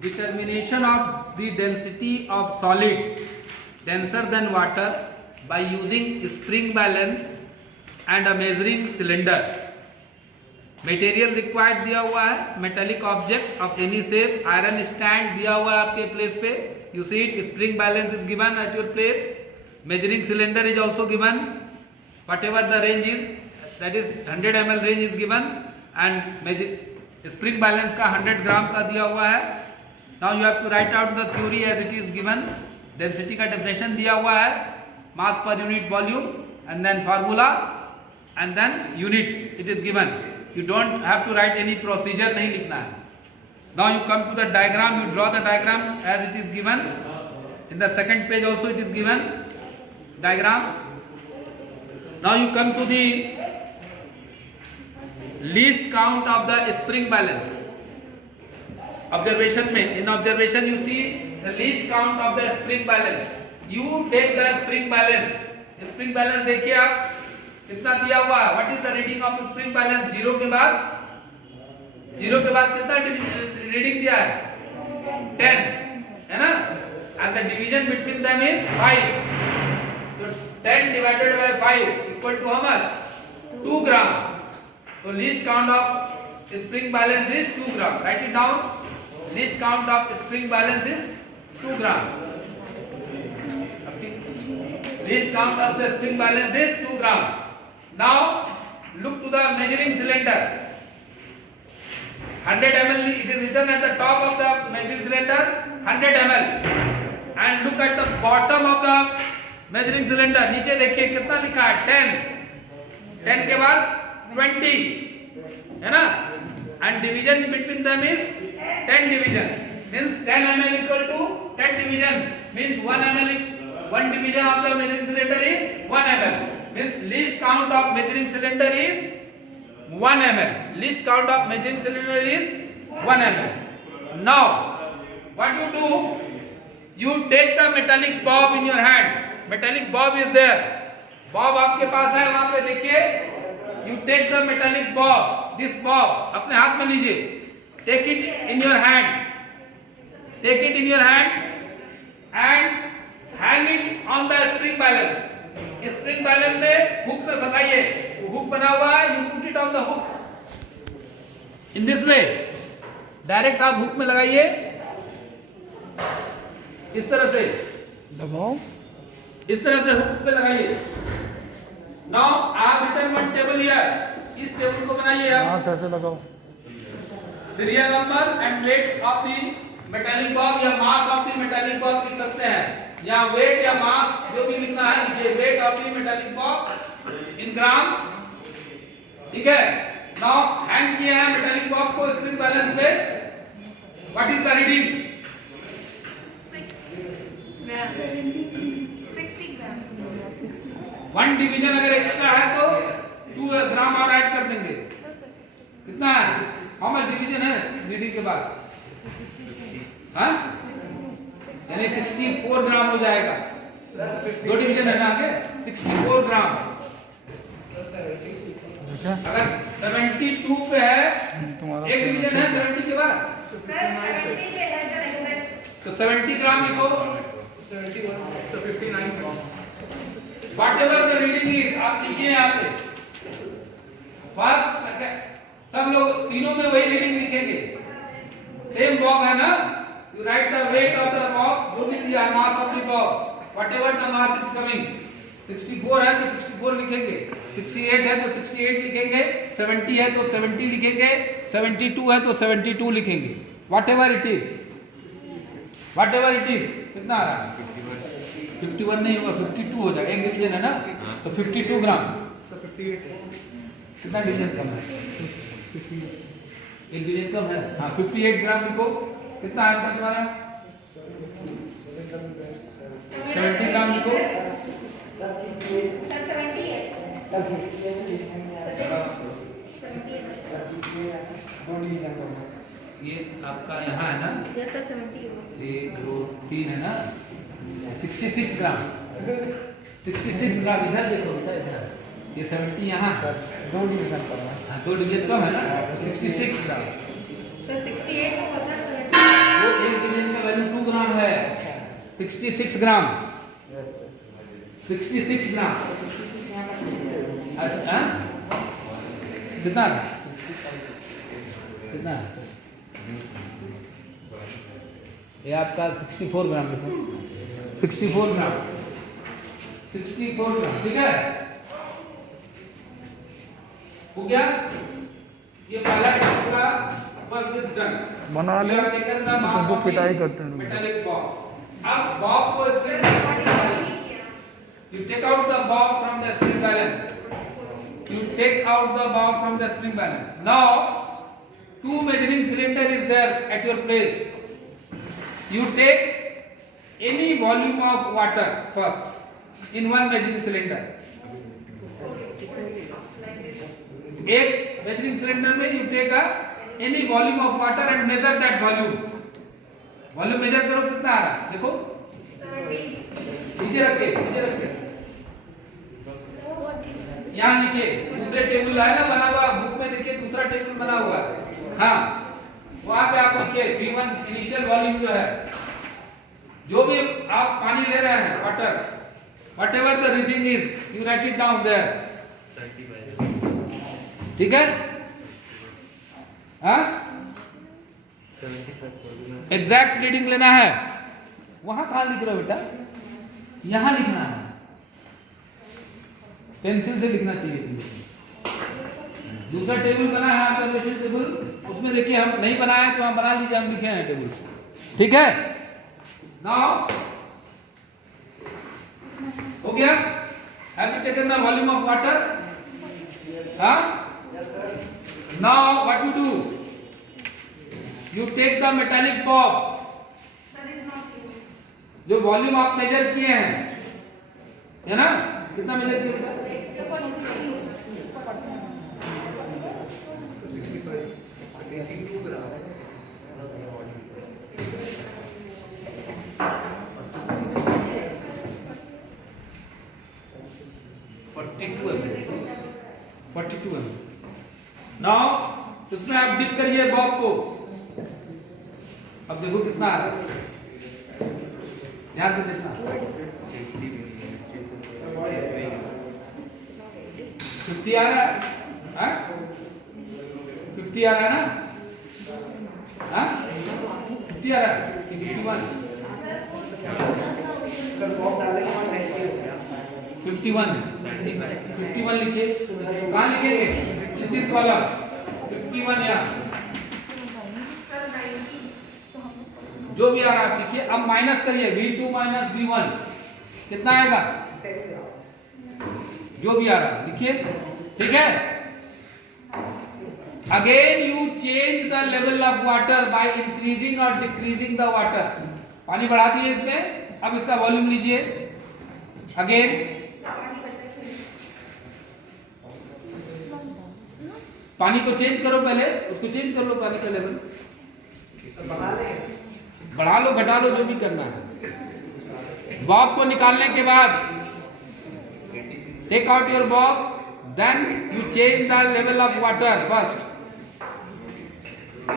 determination of the density of solid denser than water by using spring balance and a measuring cylinder. Material required दिया हुआ है, metallic object of any shape, iron stand दिया हुआ है आपके place पे, you see it, spring balance is given at your place, measuring cylinder is also given, whatever the range is, that is 100 ml range is given, and spring balance का 100 gram का दिया हुआ है. Now you have to write out the theory as it is given. Density का definition दिया हुआ है, mass per unit volume, and then formula, and then unit it is given. You don't have to write any procedure, नहीं लिखना है. Now you come to the diagram, you draw the diagram as it is given. In the second page also it is given diagram. Now you come to the least count of the spring balance. Observation में, in observation you see the least count of the spring balance. You take the spring balance. Spring balance देखिए आप कितना दिया हुआ है. What is the reading of spring balance? Zero के बाद कितना रीडिंग दिया है? 10 है ना, and the division between them is 5. तो 10 divided by 5 equal to how much? 2 gram. तो least count of spring balance is 2 gram. Write it down. Least count of spring balance is 2 gram. Least count of the spring balance is 2 gram. Now look to the measuring cylinder. 100 ml, it is written at the top of the measuring cylinder 100 ml, and look at the bottom of the measuring cylinder. नीचे देखिए कितना लिखा है? 10. 10 के बाद 20 है ना, and division between them is 10 division, means 10 ml equal to 10 division, means 1 ml, 1 division of the measuring cylinder is 1 ml. Means least count of measuring cylinder is 1 ml. Least count of measuring cylinder is 1 ml. Now what you do? You take the metallic bob in your hand. Metallic bob is there. Bob आपके पास है, वहां पे देखिए. You take the metallic bob. This bob अपने हाथ में लीजिए. Take it in your hand. Take it in your hand and hang it on the spring balance. Spring balance में हुक पे फंसाइए. हुक बना हुआ है, you put it on the hook in this way. Direct आप hook में लगाइए इस तरह से लगाओ, इस तरह से हुक पे लगाइए. नाउ आप रिटर्न वन टेबल हियर. इस टेबल को बनाइए आप, ऐसे लगाओ. Serial number and weight of the metallic bob या mass of the metallic bob लिख सकते हैं, या वेट या मास जो भी लिखना है लिखिए. Weight of the metallic bob in gram. ठीक है. नाउ हैंग किया है मेटालिक बॉब को स्प्रिंग बैलेंस पे. What is the reading? 60 gram. 1 division अगर एक्स्ट्रा है तो 2 ग्राम और ऐड कर देंगे. कितना है? हाउ मच डिवीजन है रीडिंग के बाद? हाँ, यानी 64 ग्राम हो जाएगा. 2 डिवीजन है ना आगे. 64 ग्राम. अगर 72 पे है, एक डिवीजन है 70 के बाद, तो 70 ग्राम लिखो. 59 gram. Whatever the reading is, आप लिखिए यहाँ पे. बस सब लोग तीनों में वही रीडिंग लिखेंगे. सेम बॉब है ना. You write the weight of the bob, जो भी दिया है, mass of the bob, whatever the mass is coming. 64 है तो 64 लिखेंगे, 68 है तो 68 लिखेंगे, 70 है तो 70 लिखेंगे, 72 है तो 72 लिखेंगे. Whatever it is, whatever it is. कितना आ रहा है? 51 नहीं होगा, 52 हो जाएगा. एक डिवीजन है ना, तो 52 ग्राम. कितना डिवीजन कम है? एक डिवीजन कम है. हाँ, 58 ग्राम लिखो. कितना है आपका तुम्हारा? 70 ग्राम लिखो. ये आपका यहाँ है ना? 1 2 3 है ना? 66 ग्राम. 66 ग्राम इधर देखो बेटा, इधर. ये 70 यहाँ 2 डिवीजन कम है. हाँ, 2 डिवीजन कम है ना. 66 ग्राम. तो 68 को वो एक ग्राम है, 66 ग्राम, 66 ग्राम। अच्छा कितना कितना ये आपका 64 ग्राम लिखो, 64 ग्राम, 64 ग्राम, ठीक है। हो गया ये पहला टाइप का वर्क विद डन बना ले तो पिटाई करते हैं। Metallic Bob. अब बॉब को you take out the bob from the spring balance, you take out the bob from the spring balance. Now 2 measuring cylinder is there at your place. You take any volume of water first in one measuring cylinder. एक measuring cylinder में you take any volume of water and measure that volume. Volume measure करो कितना आ रहा है, देखो नीचे रखे यहाँ लिखे, दूसरे टेबल है ना बना हुआ, बुक में देखिए दूसरा टेबल बना हुआ है, हाँ वहां पे आप लिखिए V1 इनिशियल वॉल्यूम जो है, जो भी आप पानी ले रहे हैं water, whatever the reading is you write it down there, ठीक है। हाँ एग्जैक्ट रीडिंग लेना है। वहां कहाँ लिख रहे हो बेटा, यहां लिखना है, पेंसिल से लिखना चाहिए तुम्हें। दूसरा टेबल बना है ऑब्जर्वेशन टेबल, उसमें देखिए हम नहीं बनाए तो हम बना लीजिए, हम लिखे हैं टेबल, ठीक है। नाउ हो गया, have you taken the volume of water, हाँ। Now what you do, you take the metallic bob, जो वॉल्यूम आप मेजर किए हैं, है ना, कितना मेजर किया बेटा, 42 ml। नाउ इसमें आप डिप करिए बॉब को, अब देखो कितना आ रहा है, ध्यान से देखना, 50 आ रहा है, हाँ 50 आ रहा है ना, हाँ 50 आ रहा है, 51 51 लिखिए, कहाँ लिखेंगे, दिस कॉलम 51 यहाँ, जो भी आ रहा है आप लिखिए। अब माइनस करिए, V2 माइनस V1 कितना आएगा, जो भी आ रहा है लिखिए, ठीक है। Again you change the level of water by increasing और डिक्रीजिंग द वाटर, पानी बढ़ा दिए इसमें, अब इसका वॉल्यूम लीजिए, अगेन पानी को चेंज करो, पहले उसको चेंज कर लो, पानी का लेवल बढ़ा लो घटा लो, जो भी करना है। बॉब को निकालने के बाद take out your bob, then you change the level of water first,